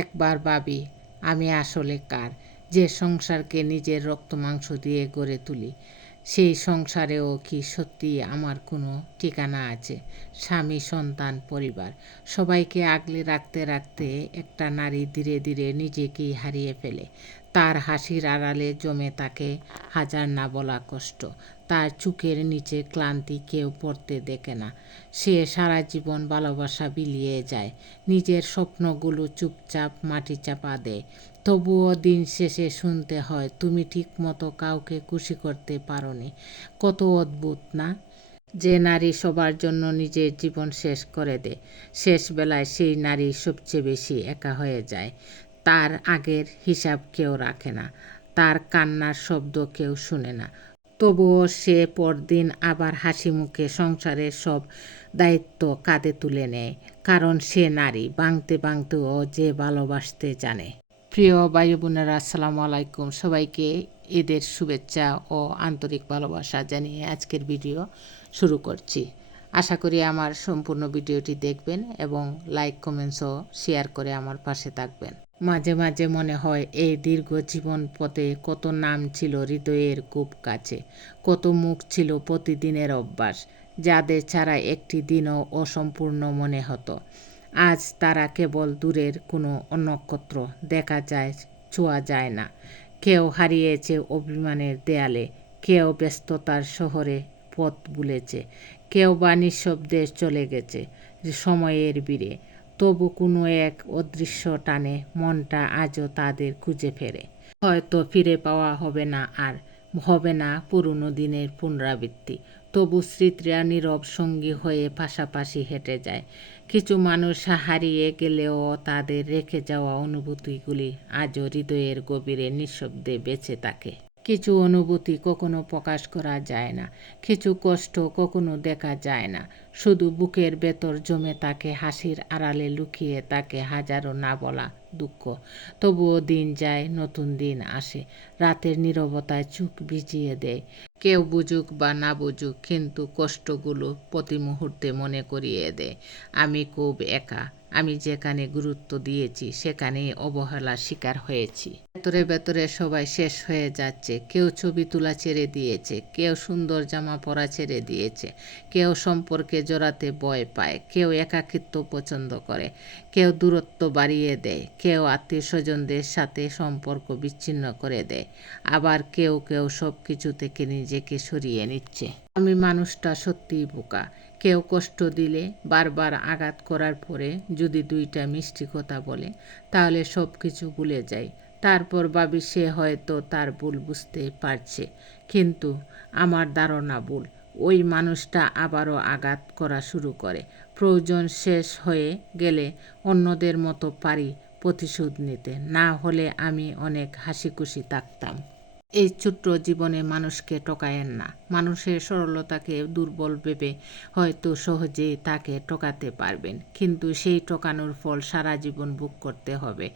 একবার ভাবি, আমি আসলে কার? যে সংসারকে নিজের রক্তমাংস দিয়ে গড়ে তুলি, সেই সংসারেও কি সত্যিই আমার কোনো ঠিকানা আছে? স্বামী, সন্তান, পরিবার সবাইকে আগলে রাখতে রাখতে একটা নারী ধীরে ধীরে নিজেকেই হারিয়ে ফেলে। তার হাসির আড়ালে জমে থাকে হাজার না বলা কষ্ট। তার চোখের নিচে ক্লান্তি কেউ পড়তে দেখে না। সে সারা জীবন ভালোবাসা বিলিয়ে যায়, নিজের স্বপ্নগুলো চুপচাপ মাটি চাপা দেয়। তবুও দিন শেষে শুনতে হয়, তুমি ঠিক মতো কাউকে খুশি করতে পারোনি। কত অদ্ভুত না? যে নারী সবার জন্য নিজের জীবন শেষ করে দেয়, শেষ বেলায় সেই নারী সবচেয়ে বেশি একা হয়ে যায়। তার আগের হিসাব কেউ রাখে না, তার কান্নার শব্দ কেউ শুনে না। তবুও সে পরদিন আবার হাসি মুখে সংসারের সব দায়িত্ব কাঁধে তুলে নেয়। কারণ সে নারী, ভাঙতে ভাঙতেও যে ভালোবাসতে জানে। প্রিয় ভাই বোনেরা, আসসালামু আলাইকুম। সবাইকে ঈদের শুভেচ্ছা ও আন্তরিক ভালোবাসা জানিয়ে আজকের ভিডিও শুরু করছি। আশা করি আমার সম্পূর্ণ ভিডিওটি দেখবেন এবং লাইক, কমেন্টস ও শেয়ার করে আমার পাশে থাকবেন। মাঝে মাঝে মনে হয়, এই দীর্ঘ জীবন পথে কত নাম ছিল হৃদয়ের খুব কাছে, কত মুখ ছিল প্রতিদিনের অভ্যাস, যাদের ছাড়া একটি দিনও অসম্পূর্ণ মনে হতো। আজ তারা কেবল দূরের কোনো নক্ষত্র, দেখা যায় ছোঁয়া যায় না। কেউ হারিয়েছে অভিমানের দেয়ালে, কেউ ব্যস্ততার শহরে পথ ভুলেছে, কেউ বা নিঃশব্দে চলে গেছে সময়ের ভিড়ে। তবু কোনো এক অদৃশ্য টানে মনটা আজও তাদের খুঁজে ফেরে। হয়তো ফিরে পাওয়া হবে না, আর হবে না পুরনো দিনের পুনরাবৃত্তি, তবু স্মৃতিরা নীরব সঙ্গী হয়ে পাশাপাশি হেঁটে যায়। কিছু মানুষ হারিয়ে গেলেও তাদের রেখে যাওয়া অনুভূতিগুলি আজও হৃদয়ের গভীরে নিঃশব্দে বেঁচে থাকে। কিছু অনুভূতি কখনো প্রকাশ করা যায় না, কিছু কষ্ট কখনো দেখা যায় না, শুধু বুকের ভেতর জমে থাকে, হাসির আড়ালে লুকিয়ে থাকে হাজারো না বলা দুঃখ। তবুও দিন যায়, নতুন দিন আসে, রাতের নীরবতায় চোখ ভিজিয়ে দেয়। কেউ বুঝুক বা না বুঝুক, কিন্তু কষ্টগুলো প্রতি মুহূর্তে মনে করিয়ে দেয়, আমি খুব একা। আমি যেখানে গুরুত্ব দিয়েছি সেখানেই অবহেলার শিকার হয়েছি। ভেতরে ভেতরে সবাই শেষ হয়ে যাচ্ছে। কেউ ছবি তোলা ছেড়ে দিয়েছে, কেউ সুন্দর জামা পরা ছেড়ে দিয়েছে, কেউ সম্পর্কে জড়াতে ভয় পায়, কেউ একাকিত্ব পছন্দ করে, কেউ দূরত্ব বাড়িয়ে দেয়, কেউ আত্মীয় স্বজনদের সাথে সম্পর্ক বিচ্ছিন্ন করে দেয়, আবার কেউ কেউ সব কিছু থেকে নিজেকে সরিয়ে নিচ্ছে। আমি মানুষটা সত্যিই বোকা। কেউ কষ্ট দিলে, বারবার আঘাত করার পরে যদি দুইটা মিষ্টি কথা বলে, তাহলে সব কিছু ভুলে যাই। তারপর ভাবি সে হয়তো তার ভুল বুঝতে পারছে, কিন্তু আমার ধারণা ভুল। ওই মানুষটা আবারও আঘাত করা শুরু করে। প্রয়োজন শেষ হয়ে গেলে অন্যদের মতো পারি প্রতিশোধ নিতে, না হলে আমি অনেক হাসি খুশি থাকতাম। এই ছোট্ট জীবনে মানুষকে ঠকায়েন না। মানুষের সরলতাকে দুর্বল ভেবে হয়তো সহজেই তাকে ঠকাতে পারবেন, কিন্তু সেই ঠকানোর ফল সারা জীবন ভোগ করতে হবে।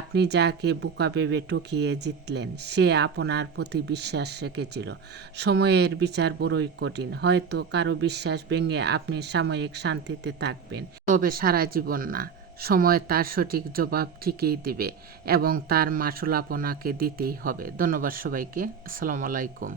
আপনি যাকে বোকা ভেবে ঠকিয়ে জিতলেন, সে আপনার প্রতি বিশ্বাস রেখেছিল। সময়ের বিচার বড়ই কঠিন। হয়তো কারো বিশ্বাস ভেঙে আপনি সাময়িক শান্তিতে থাকবেন, তবে সারা জীবন না। সময় তার সঠিক জবাব ঠিকই দিবে এবং তার মাসুল আপনাকে দিতেই হবে। ধন্যবাদ সবাইকে। আসসালামু আলাইকুম।